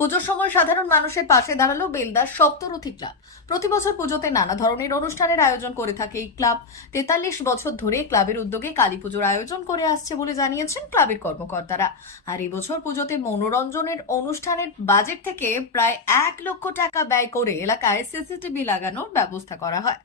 পুজোর সময় সাধারণ মানুষের পাশে দাঁড়াল বেলদার সপ্তরথী ক্লাব। প্রতি বছর পুজোতে নানা ধরনের অনুষ্ঠানের আয়োজন করে থাকে এই ক্লাব। তেতাল্লিশ বছর ধরে ক্লাবের উদ্যোগে কালী পুজোর আয়োজন করে আসছে বলে জানিয়েছেন ক্লাবের কর্মকর্তারা। আর এবছর পুজোতে মনোরঞ্জনের অনুষ্ঠানের বাজেট থেকে প্রায় এক লক্ষ টাকা ব্যয় করে এলাকায় সিসিটিভি লাগানোর ব্যবস্থা করা হয়।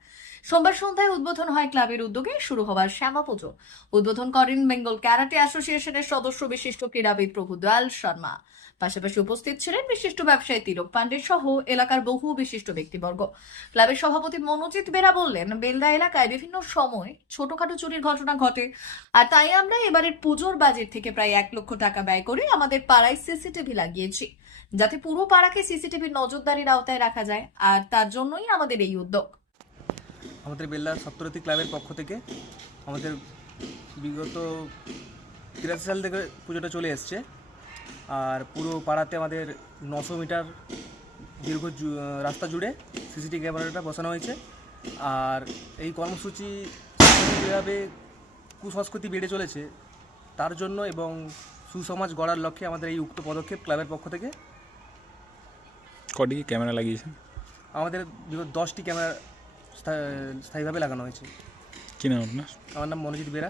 সোমবার সন্ধ্যায় উদ্বোধন হয় ক্লাবের উদ্যোগে, শুরু হওয়ার শ্যামা পুজো। উদ্বোধন করেন বেঙ্গল ক্যারাটে অ্যাসোসিয়েশনের সদস্য বিশিষ্ট ক্রীড়াবিদ প্রভু দয়াল শর্মা। পাশাপাশি উপস্থিত ছিলেন বিশিষ্ট ব্যবসায়ী তিলক পান্ডে সহ এলাকার বহু বিশিষ্ট ব্যক্তিবর্গ। ক্লাবের সভাপতি মনোজিৎ বেরা বললেন, বেলদা এলাকায় বিভিন্ন সময় ছোটখাটো চুরির ঘটনা ঘটে, আর তাই আমরা এবারের পুজোর বাজেট থেকে প্রায় এক লক্ষ টাকা ব্যয় করে আমাদের পাড়ায় সিসিটিভি লাগিয়েছি, যাতে পুরো পাড়াকে সিসিটিভির নজরদারির আওতায় রাখা যায়, আর তার জন্যই আমাদের এই উদ্যোগ। আমাদের বেল্লা সপ্তরতী ক্লাবের পক্ষ থেকে আমাদের বিগত তিরাশি সাল থেকে পুজোটা চলে এসছে। আর পুরো পাড়াতে আমাদের নশো মিটার দীর্ঘ রাস্তা জুড়ে সিসিটিভি ক্যামেরাটা বসানো হয়েছে। আর এই কর্মসূচি যেভাবে কুসংস্কৃতি বেড়ে চলেছে তার জন্য এবং সুসমাজ গড়ার লক্ষ্যে আমাদের এই উক্ত পদক্ষেপ ক্লাবের পক্ষ থেকে কটি ক্যামেরা লাগিয়েছেন? আমাদের বিগত দশটি ক্যামেরা স্থায়ীভাবে লাগানো হয়েছে। কি নাম আপনার? আমার নাম মনোজিৎ বেরা।